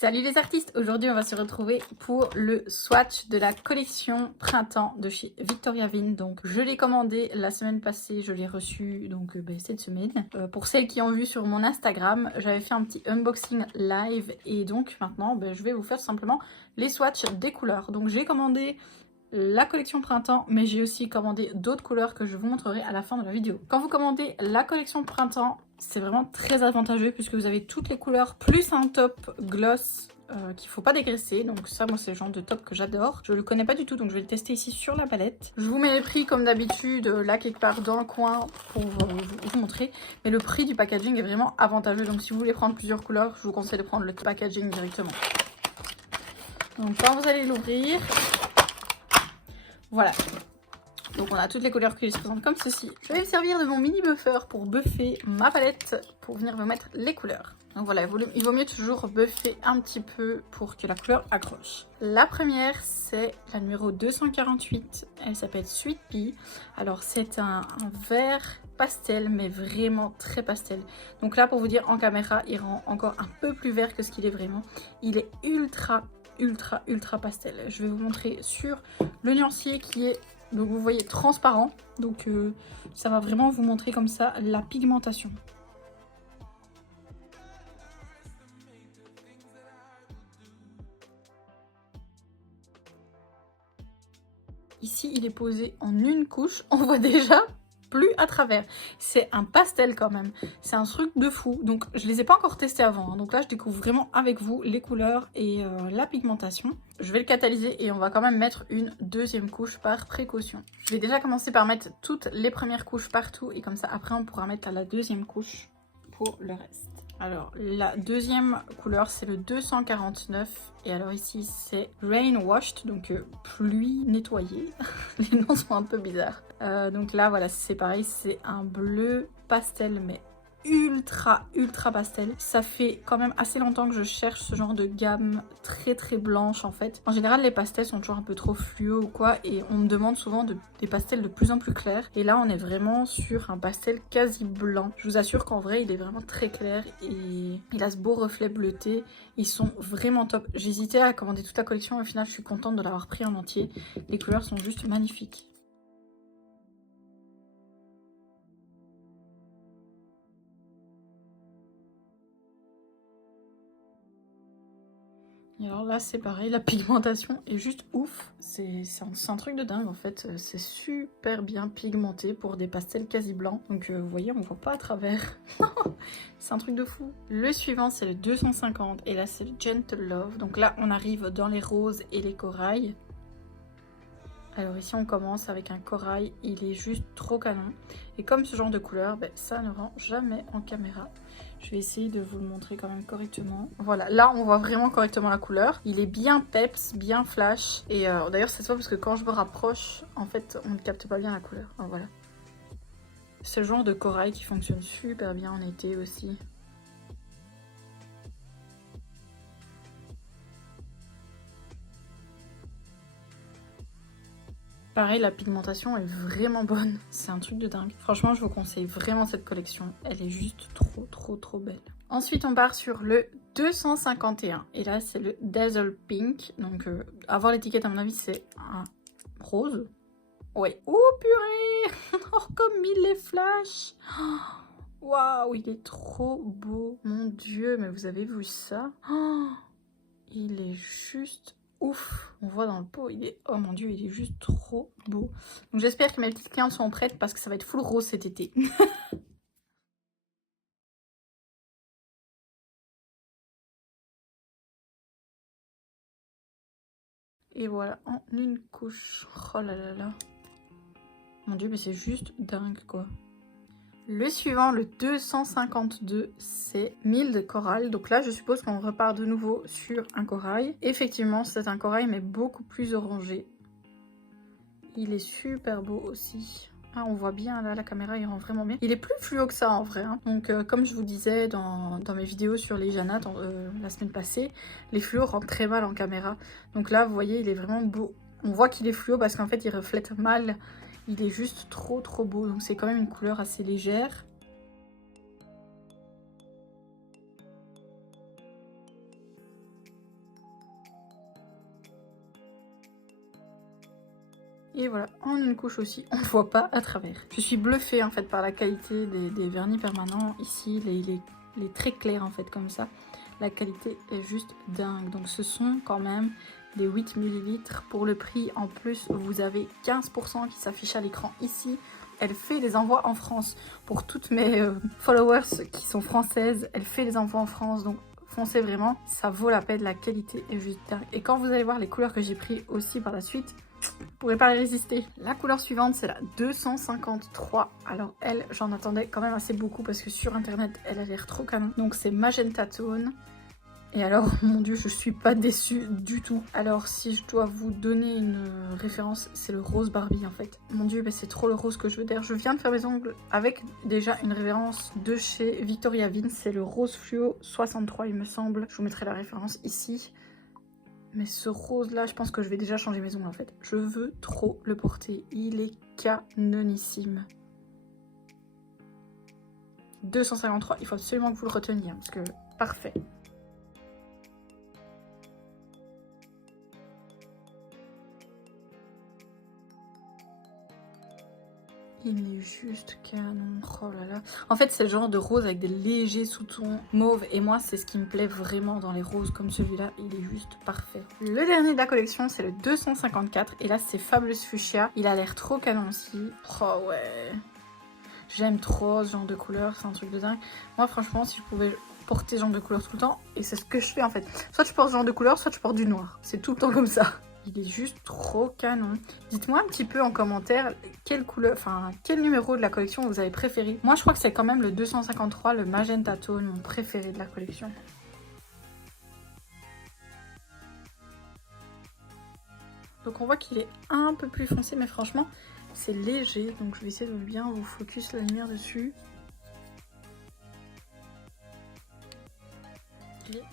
Salut les artistes, aujourd'hui on va se retrouver pour le swatch de la collection printemps de chez Victoria Vin. Donc je l'ai commandé la semaine passée, je l'ai reçu donc cette semaine. Pour celles qui ont vu sur mon Instagram, j'avais fait un petit unboxing live et donc maintenant je vais vous faire simplement les swatchs des couleurs. Donc j'ai commandé la collection printemps, mais j'ai aussi commandé d'autres couleurs que je vous montrerai à la fin de la vidéo. Quand vous commandez la collection printemps, c'est vraiment très avantageux puisque vous avez toutes les couleurs plus un top gloss qu'il ne faut pas dégraisser. Donc ça, moi, c'est le genre de top que j'adore. Je le connais pas du tout, donc je vais le tester ici sur la palette. Je vous mets les prix comme d'habitude là quelque part dans le coin pour vous montrer. Mais le prix du packaging est vraiment avantageux. Donc si vous voulez prendre plusieurs couleurs, je vous conseille de prendre le packaging directement. Donc quand vous allez l'ouvrir, voilà. Donc on a toutes les couleurs qui se présentent comme ceci. Je vais me servir de mon mini buffer pour buffer ma palette pour venir vous mettre les couleurs. Donc voilà, il vaut mieux toujours buffer un petit peu pour que la couleur accroche. La première, c'est la numéro 248. Elle s'appelle Sweet Pea. Alors c'est un vert pastel, mais vraiment très pastel. Donc là, pour vous dire, en caméra, il rend encore un peu plus vert que ce qu'il est vraiment. Il est ultra pastel. Je vais vous montrer sur le nuancier qui est, donc vous voyez, transparent. Donc ça va vraiment vous montrer comme ça la pigmentation. Ici, il est posé en une couche. On voit déjà plus à travers. C'est un pastel quand même. C'est un truc de fou. Donc, je les ai pas encore testés avant. Hein. Donc là, je découvre vraiment avec vous les couleurs et la pigmentation. Je vais le catalyser et on va quand même mettre une deuxième couche par précaution. Je vais déjà commencer par mettre toutes les premières couches partout. Et comme ça, après, on pourra mettre la deuxième couche pour le reste. Alors, la deuxième couleur, c'est le 249. Et alors ici, c'est Rain Washed, donc pluie nettoyée. Les noms sont un peu bizarres. Donc là, voilà, c'est pareil, c'est un bleu pastel, mais ultra pastel. Ça fait quand même assez longtemps que je cherche ce genre de gamme très blanche en fait. En général, les pastels sont toujours un peu trop fluo ou quoi, et on me demande souvent des pastels de plus en plus clairs. Et là, on est vraiment sur un pastel quasi blanc. Je vous assure qu'en vrai, il est vraiment très clair et il a ce beau reflet bleuté. Ils sont vraiment top. J'hésitais à commander toute la collection, au final, je suis contente de l'avoir pris en entier. Les couleurs sont juste magnifiques. Et alors là, c'est pareil, la pigmentation est juste ouf. C'est un truc de dingue en fait. C'est super bien pigmenté pour des pastels quasi blancs. Donc vous voyez, on voit pas à travers. C'est un truc de fou. Le suivant, c'est le 250 et là, c'est le Gentle Love. Donc là, on arrive dans les roses et les corails. Alors ici, on commence avec un corail. Il est juste trop canon. Et comme ce genre de couleur, ça ne rend jamais en caméra. Je vais essayer de vous le montrer quand même correctement. Voilà, là on voit vraiment correctement la couleur. Il est bien peps, bien flash. Et d'ailleurs ça se voit parce que quand je me rapproche, en fait on ne capte pas bien la couleur. Alors, voilà. C'est le genre de corail qui fonctionne super bien en été aussi. Pareil, la pigmentation est vraiment bonne. C'est un truc de dingue. Franchement, je vous conseille vraiment cette collection. Elle est juste trop belle. Ensuite, on part sur le 251. Et là, c'est le Dazzle Pink. Donc, à voir l'étiquette, à mon avis, c'est un rose. Ouais. Oh, purée. Oh, comme il est flash. Waouh, il est trop beau. Mon Dieu, mais vous avez vu ça? Oh, il est juste ouf. On voit dans le pot, il est... Oh mon Dieu, il est juste trop beau. Donc j'espère que mes petites clientes sont prêtes parce que ça va être full rose cet été. Et voilà, en une couche. Oh là là là. Mon Dieu, mais c'est juste dingue, quoi. Le suivant, le 252, c'est Mild Coral. Donc là, je suppose qu'on repart de nouveau sur un corail. Effectivement, c'est un corail, mais beaucoup plus orangé. Il est super beau aussi. Ah, on voit bien, là, la caméra, il rend vraiment bien. Il est plus fluo que ça, en vrai. Hein. Donc, comme je vous disais dans mes vidéos sur les Jeannettes la semaine passée, les fluos rendent très mal en caméra. Donc là, vous voyez, il est vraiment beau. On voit qu'il est fluo parce qu'en fait, il reflète mal. Il est juste trop beau. Donc, c'est quand même une couleur assez légère. Et voilà, en une couche aussi, on ne voit pas à travers. Je suis bluffée en fait par la qualité des vernis permanents. Ici, il est très clair en fait comme ça. La qualité est juste dingue. Donc ce sont quand même des 8 ml pour le prix. En plus, vous avez 15% qui s'affiche à l'écran ici. Elle fait les envois en France. Pour toutes mes followers qui sont françaises, elle fait les envois en France. Donc foncez vraiment, ça vaut la peine. La qualité est juste dingue. Et quand vous allez voir les couleurs que j'ai pris aussi par la suite, vous ne pourrez pas les résister. La couleur suivante, c'est la 253. Alors elle, j'en attendais quand même assez beaucoup parce que sur internet, elle a l'air trop canon. Donc c'est Magenta Tone. Et alors, mon dieu, je suis pas déçue du tout. Alors, si je dois vous donner une référence, c'est le rose Barbie en fait. Mon dieu, c'est trop le rose que je veux. D'ailleurs, je viens de faire mes ongles avec déjà une référence de chez Victoria Vin. C'est le rose fluo 63, il me semble. Je vous mettrai la référence ici. Mais ce rose là, je pense que je vais déjà changer mes ongles en fait. Je veux trop le porter. Il est canonissime. 253, il faut absolument que vous le reteniez parce que parfait. Il est juste canon, oh là là. En fait, c'est le genre de rose avec des légers sous-tons mauve. Et moi, c'est ce qui me plaît vraiment dans les roses comme celui-là. Il est juste parfait. Le dernier de la collection, c'est le 254. Et là, c'est Fabulous Fuchsia. Il a l'air trop canon aussi. Oh ouais. J'aime trop ce genre de couleur, c'est un truc de dingue. Moi, franchement, si je pouvais porter ce genre de couleur tout le temps, et c'est ce que je fais en fait. Soit je porte ce genre de couleur, soit je porte du noir. C'est tout le temps comme ça. Il est juste trop canon. Dites-moi un petit peu en commentaire quelle couleur, enfin quel numéro de la collection vous avez préféré. Moi je crois que c'est quand même le 253, le Magenta Tone, mon préféré de la collection. Donc on voit qu'il est un peu plus foncé, mais franchement c'est léger. Donc je vais essayer de bien vous focus la lumière dessus.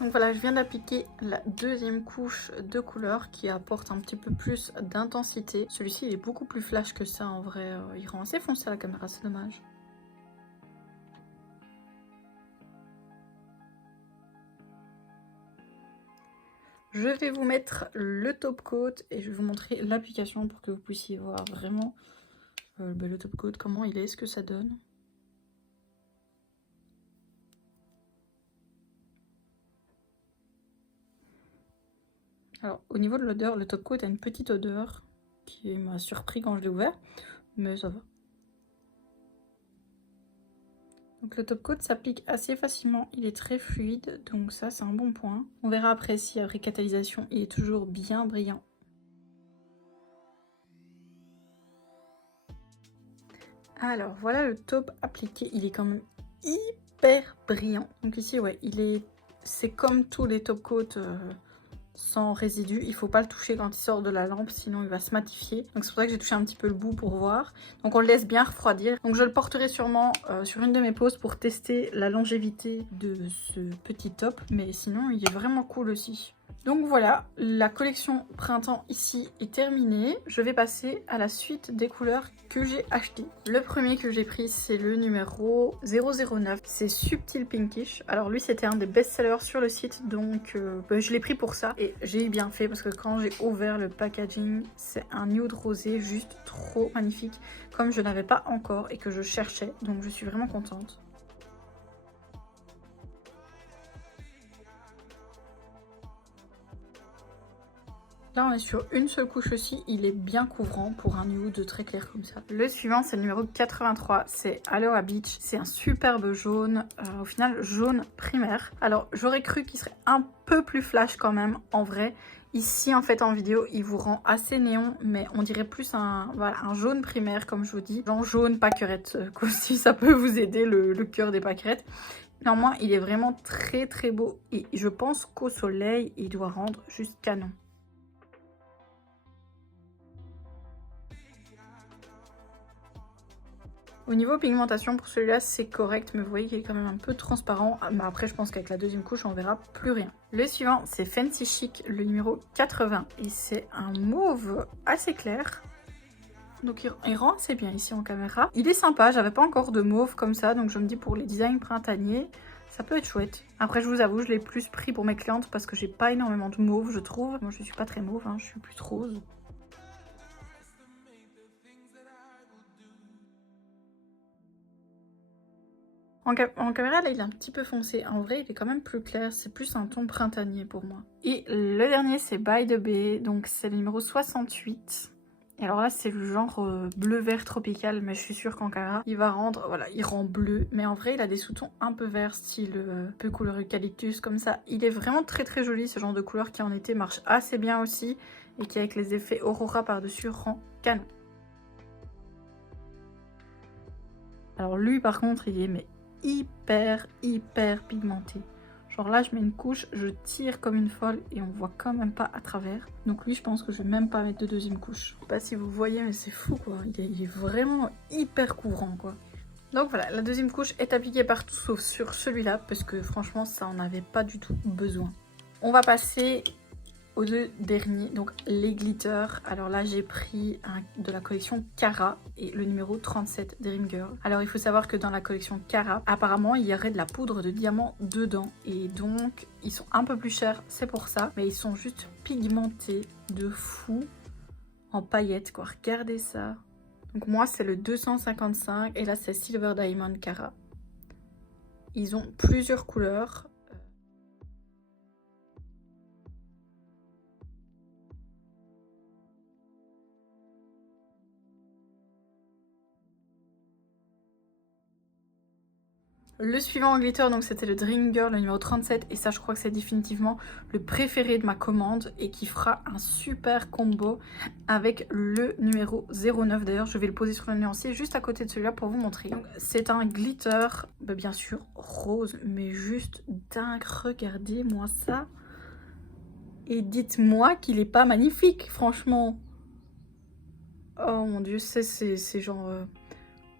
Donc voilà, je viens d'appliquer la deuxième couche de couleur qui apporte un petit peu plus d'intensité. Celui-ci il est beaucoup plus flash que ça en vrai, il rend assez foncé à la caméra, c'est dommage. Je vais vous mettre le top coat et je vais vous montrer l'application pour que vous puissiez voir vraiment le top coat, comment il est, ce que ça donne. Alors, au niveau de l'odeur, le top coat a une petite odeur qui m'a surpris quand je l'ai ouvert, mais ça va. Donc le top coat s'applique assez facilement, il est très fluide, donc ça c'est un bon point. On verra après si après catalysation il est toujours bien brillant. Alors voilà le top appliqué, il est quand même hyper brillant. Donc ici ouais, c'est comme tous les top coats sans résidus, il faut pas le toucher quand il sort de la lampe, sinon il va se matifier. Donc c'est pour ça que j'ai touché un petit peu le bout pour voir. Donc on le laisse bien refroidir. Donc je le porterai sûrement sur une de mes pauses pour tester la longévité de ce petit top. Mais sinon il est vraiment cool aussi. Donc voilà, la collection printemps ici est terminée. Je vais passer à la suite des couleurs que j'ai achetées. Le premier que j'ai pris, c'est le numéro 009. C'est Subtil Pinkish. Alors lui, c'était un des best-sellers sur le site, donc je l'ai pris pour ça. Et j'ai eu bien fait parce que quand j'ai ouvert le packaging, c'est un nude rosé juste trop magnifique, comme je n'avais pas encore et que je cherchais. Donc je suis vraiment contente. Là on est sur une seule couche aussi, il est bien couvrant pour un nude très clair comme ça. Le suivant c'est le numéro 83, c'est Aloha Beach. C'est un superbe jaune, au final jaune primaire. Alors j'aurais cru qu'il serait un peu plus flash quand même en vrai. Ici en fait en vidéo il vous rend assez néon, mais on dirait plus un jaune primaire comme je vous dis. Genre jaune pâquerette, si ça peut vous aider le cœur des pâquerettes. Néanmoins il est vraiment très très beau et je pense qu'au soleil il doit rendre juste canon. Au niveau pigmentation, pour celui-là, c'est correct, mais vous voyez qu'il est quand même un peu transparent. Mais après, je pense qu'avec la deuxième couche, on verra plus rien. Le suivant, c'est Fancy Chic, le numéro 80. Et c'est un mauve assez clair. Donc il rend assez bien ici en caméra. Il est sympa, j'avais pas encore de mauve comme ça, donc je me dis pour les designs printaniers, ça peut être chouette. Après, je vous avoue, je l'ai plus pris pour mes clientes parce que j'ai pas énormément de mauve, je trouve. Moi, je suis pas très mauve, hein, je suis plus rose. En caméra, là, il est un petit peu foncé. En vrai, il est quand même plus clair. C'est plus un ton printanier pour moi. Et le dernier, c'est By the Bay. Donc, c'est le numéro 68. Et alors là, c'est le genre bleu-vert tropical. Mais je suis sûre qu'en caméra, il va rendre... Voilà, il rend bleu. Mais en vrai, il a des sous-tons un peu verts, style un peu couleur eucalyptus, comme ça. Il est vraiment très très joli, ce genre de couleur qui en été marche assez bien aussi. Et qui, avec les effets Aurora par-dessus, rend canon. Alors lui, par contre, il est... mais hyper pigmenté. Genre là je mets une couche, je tire comme une folle et on voit quand même pas à travers. Donc lui je pense que je vais même pas mettre de deuxième couche. Je sais pas si vous voyez mais c'est fou quoi, il est vraiment hyper couvrant quoi. Donc voilà, la deuxième couche est appliquée partout sauf sur celui-là parce que franchement ça en avait pas du tout besoin. On va passer aux deux derniers, donc les glitters. Alors là j'ai pris de la collection Cara et le numéro 37 Dream Girl. Alors il faut savoir que dans la collection Cara, apparemment il y aurait de la poudre de diamant dedans et donc ils sont un peu plus chers, c'est pour ça, mais ils sont juste pigmentés de fou en paillettes quoi, regardez ça. Donc moi c'est le 255 et là c'est Silver Diamond Cara. Ils ont plusieurs couleurs. Le suivant en glitter, donc c'était le Dream Girl, le numéro 37. Et ça, je crois que c'est définitivement le préféré de ma commande et qui fera un super combo avec le numéro 09. D'ailleurs, je vais le poser sur le nuancier juste à côté de celui-là pour vous montrer. C'est un glitter, bien sûr, rose, mais juste dingue. Regardez-moi ça. Et dites-moi qu'il n'est pas magnifique, franchement. Oh mon dieu, c'est genre...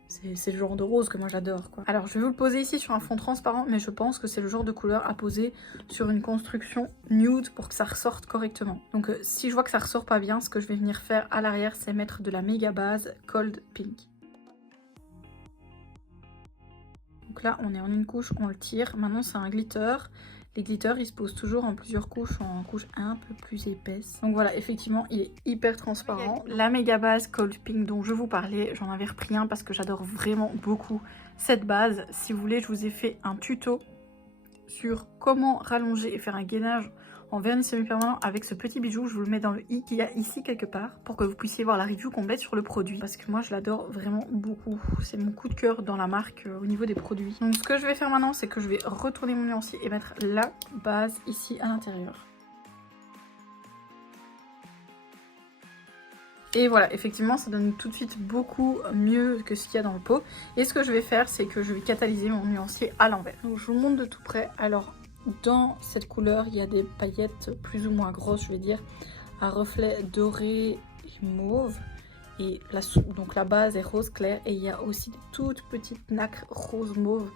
C'est le genre de rose que moi j'adore quoi. Alors je vais vous le poser ici sur un fond transparent mais je pense que c'est le genre de couleur à poser sur une construction nude pour que ça ressorte correctement. Donc si je vois que ça ressort pas bien, ce que je vais venir faire à l'arrière c'est mettre de la méga base Cold Pink. Donc là on est en une couche, on le tire. Maintenant c'est un glitter. Les glitters ils se posent toujours en plusieurs couches, en couches un peu plus épaisses. Donc voilà, effectivement il est hyper transparent. La méga base Cold Pink dont je vous parlais, j'en avais repris un parce que j'adore vraiment beaucoup cette base. Si vous voulez, je vous ai fait un tuto sur comment rallonger et faire un gainage en vernis semi-permanent avec ce petit bijou. Je vous le mets dans le i qu'il y a ici quelque part pour que vous puissiez voir la review complète sur le produit parce que moi je l'adore vraiment beaucoup. C'est mon coup de cœur dans la marque au niveau des produits. Donc ce que je vais faire maintenant c'est que je vais retourner mon nuancier et mettre la base ici à l'intérieur. Et voilà, effectivement, ça donne tout de suite beaucoup mieux que ce qu'il y a dans le pot. Et ce que je vais faire, c'est que je vais catalyser mon nuancier à l'envers. Donc je vous montre de tout près. Alors, dans cette couleur, il y a des paillettes plus ou moins grosses, je vais dire, à reflets dorés et mauve. Et donc la base est rose clair. Et il y a aussi des toutes petites nacres rose mauve.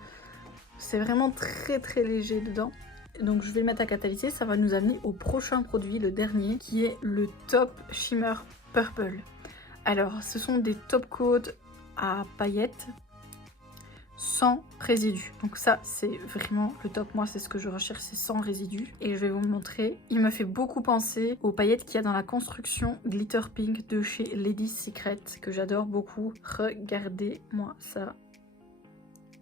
C'est vraiment très léger dedans. Donc je vais mettre à catalyser. Ça va nous amener au prochain produit, le dernier, qui est le Top Shimmer Purple. Alors ce sont des top coats à paillettes sans résidus. Donc ça c'est vraiment le top. Moi c'est ce que je recherche, c'est sans résidus. Et je vais vous le montrer. Il me fait beaucoup penser aux paillettes qu'il y a dans la construction Glitter Pink de chez Lady Secret que j'adore beaucoup. Regardez-moi ça.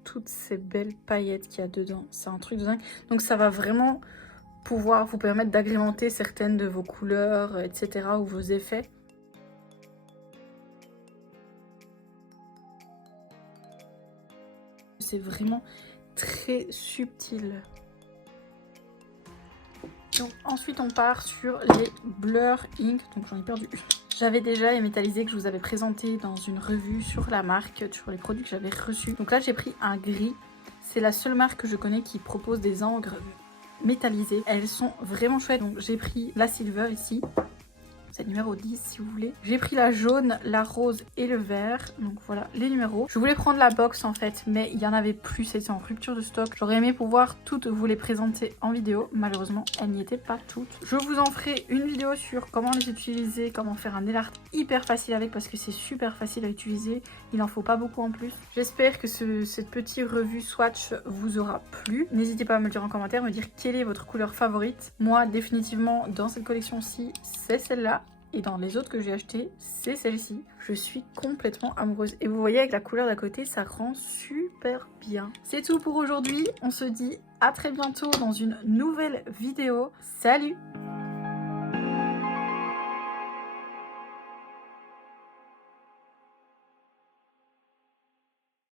Toutes ces belles paillettes qu'il y a dedans. C'est un truc de dingue. Donc ça va vraiment pouvoir vous permettre d'agrémenter certaines de vos couleurs, etc. ou vos effets. C'est vraiment très subtil. Donc ensuite on part sur les Blur Ink. Donc j'en ai perdu une. J'avais déjà les métallisés que je vous avais présenté dans une revue sur la marque, sur les produits que j'avais reçus. Donc là j'ai pris un gris. C'est la seule marque que je connais qui propose des encres métallisées. Elles sont vraiment chouettes. Donc j'ai pris la Silver ici. C'est le numéro 10 si vous voulez. J'ai pris la jaune, la rose et le vert. Donc voilà les numéros. Je voulais prendre la box en fait, mais il y en avait plus. C'était en rupture de stock. J'aurais aimé pouvoir toutes vous les présenter en vidéo. Malheureusement, elles n'y étaient pas toutes. Je vous en ferai une vidéo sur comment les utiliser, comment faire un nail art hyper facile avec parce que c'est super facile à utiliser. Il n'en faut pas beaucoup en plus. J'espère que cette petite revue swatch vous aura plu. N'hésitez pas à me le dire en commentaire, me dire quelle est votre couleur favorite. Moi, définitivement, dans cette collection-ci, c'est celle-là. Et dans les autres que j'ai achetées, c'est celle-ci. Je suis complètement amoureuse. Et vous voyez avec la couleur d'à côté, ça rend super super bien. C'est tout pour aujourd'hui. On se dit à très bientôt dans une nouvelle vidéo. Salut!